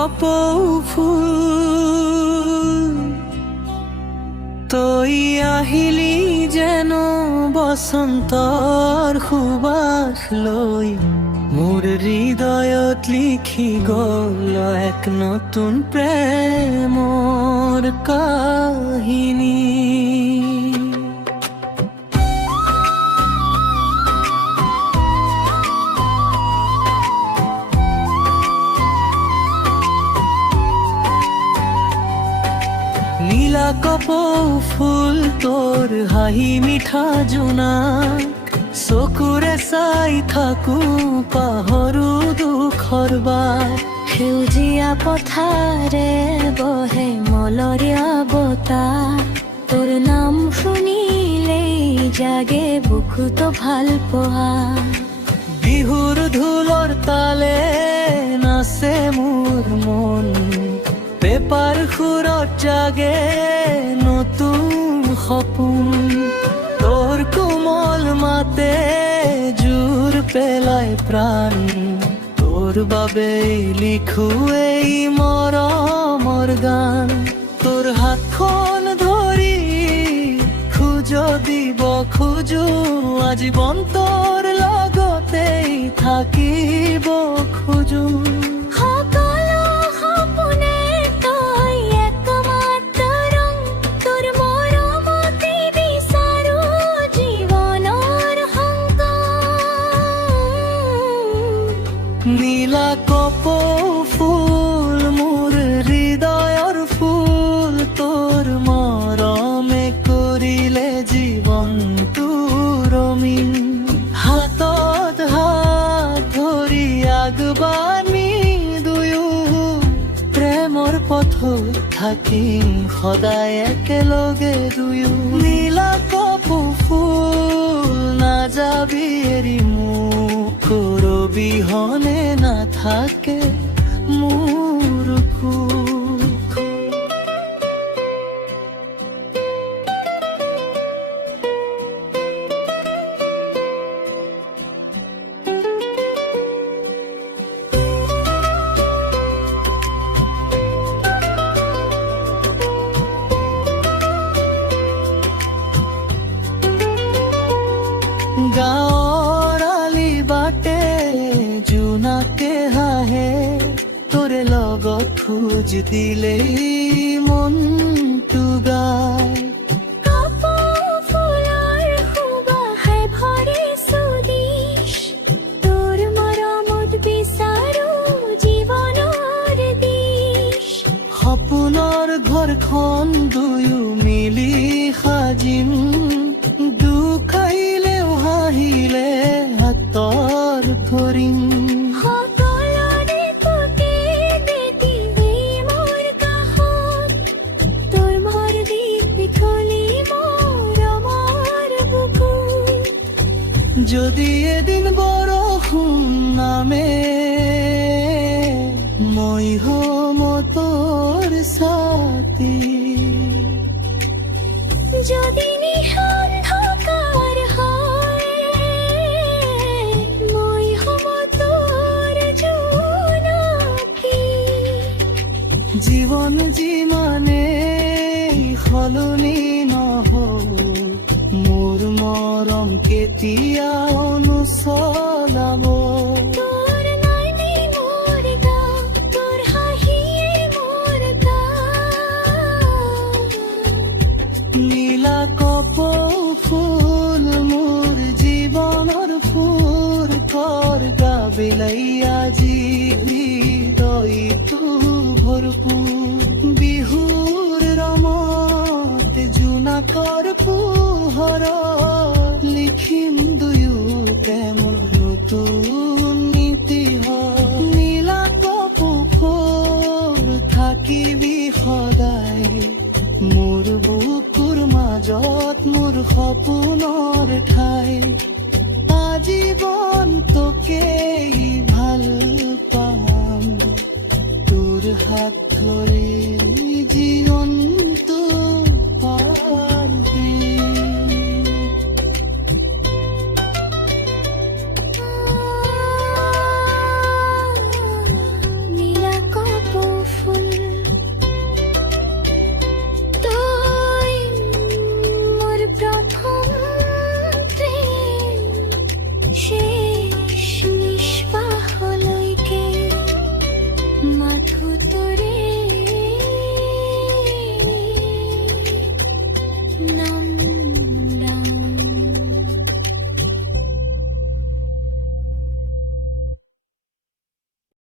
কপৌ ফুল তই আহিলি যেন বসন্তৰ সুবাস লৈ মোৰ হৃদয়ত লিখি গ'ল এক নতুন প্ৰেমৰ কাহিনী। নীলা কপৌ ফুল তোৰ হাঁহি মিঠা জোনাক চকুৰে চাই থাকো পাহৰো দুখৰ বাট। সেউজীয়া পথাৰে বহে মলৰীয়া বতাহ, তোৰ নাম শুনিলেই জাগে বুকুত ভাল পোৱা। বিহুৰ ঢোলৰ তালে নাচে মোৰ মন, পেপাৰ সুৰত জাগে নতুন সপোন। তোৰ কোমল মাতে জোৰ পেলাই প্ৰাণ, তোৰ বাবেই লিখো এই মৰমৰ গান। তোৰ হাতখন ধৰি খোজ দিব খোজো আজীৱন, তোৰ লগতেই থাকিব খোজো। নীলা কপৌ ফুল মোৰ হৃদয়ৰ ফুল, তোৰ মৰমে কৰিলে জীৱনটো ৰঙীন। হাতত হাত ধৰি আগবাঢ়ি দুয়ো প্ৰেমৰ পথত থাকিম সদায় একেলগে দুয়ো। নীলা কপৌ ফুল নাযাবি এৰি মোক, অবিহনে নাথাকে মোৰ সুখ। গাঁৱৰ আলি বাটে জোনাকে হাঁহে, তোৰে লগত খোজ দিলেই মনটো গায়। সপোনৰ ঘৰখন দুয়ো মিলি সাজিম, দুখ আহিলেও হাঁহিলে হাতৰ ধৰিম। যদি এদিন বৰষুণ নামে মই হম তোৰ ছাতি, যদি নিশান্ধকাৰ হয় মই হম তোৰ জোনাকী। জীৱন যিমানে সলনি নহল, মোৰ মৰম কেতিয়াও নচলাব। তোৰ নামে মোৰ গান, তোৰ হাঁহিয়ে মোৰ গান। নীলা কপৌ ফুল মোৰ জীৱনৰ ফুল, তোৰ গাবিলাই আজি হৃদয়টো ভৰপূৰ। বিহুৰ ৰমত জোনাকৰ পোহৰ লিখিম দুয়ো প্ৰেমৰ নতুন ইতিহাস। নীলা কপৌ ফুল থাকিবি সদায় মোৰ বুকুৰ মাজত, মোৰ সপোনৰ ঠাই। আজীৱন তোকেই ভাল পাম, তোৰ হাত ধৰি।